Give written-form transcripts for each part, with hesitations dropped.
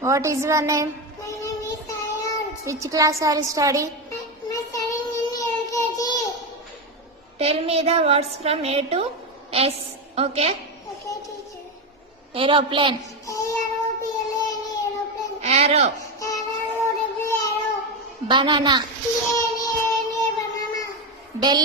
What is your name? My name is Sayaj. Which class are you study? My studying in LKG. Tell me the words from A to S. Okay? Okay, teacher. Aeroplane. A-R-O-P-L-A-N-E, aeroplane. Arrow. R-R-O-W, arrow. Banana. B-A-N-A-N-A, banana. Bell.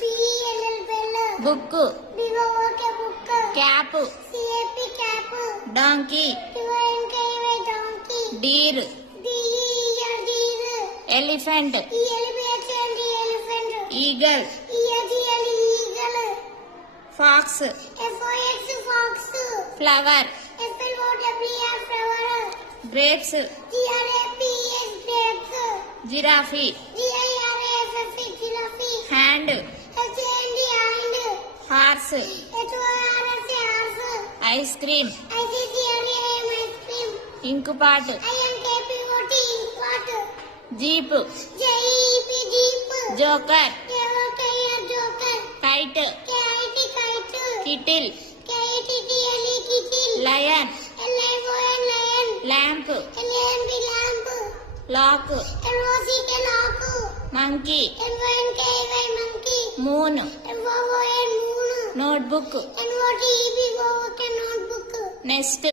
B-E-L-L, bell. Book. B-O-O-K, book. Cap. C-A-P, cap. Donkey. D-O-N-K-Y, donkey. Deer. D-E-E-R, deer. Elephant. E-L-B-H-A-N-D, elephant. Eagle. E-A-G-L-E, eagle. Fox. F-O-X, fox. Flower. F-L-O-W-R, flower. Grapes. G-R-A-P-E-S, grapes. Giraffe. G-I-R-A-F-F-E, giraffe. Hand. H-A-N-D, hand. Horse. H-O-R-S-E, horse. Ice cream. I-C-C-L-E-A-M, ice cream. Ink pot. I-N-K-P-O-T, pot. Jeep. J-E-E-P, jeep. Joker. J-O-K-E-R, joker. Kite. K-I-T, kite. Kittle. K-I-T-T-L-E, kittle. Lion. L-I-O-N, lion. Lamp. L-A-M-P, lamp. Lock. L-O-C-K, lock. Monkey. M-O-N-K-Y, monkey. Moon. M-O-O-N, moon. Notebook. N-O-T-E-B-O-O-K, notebook. Nest.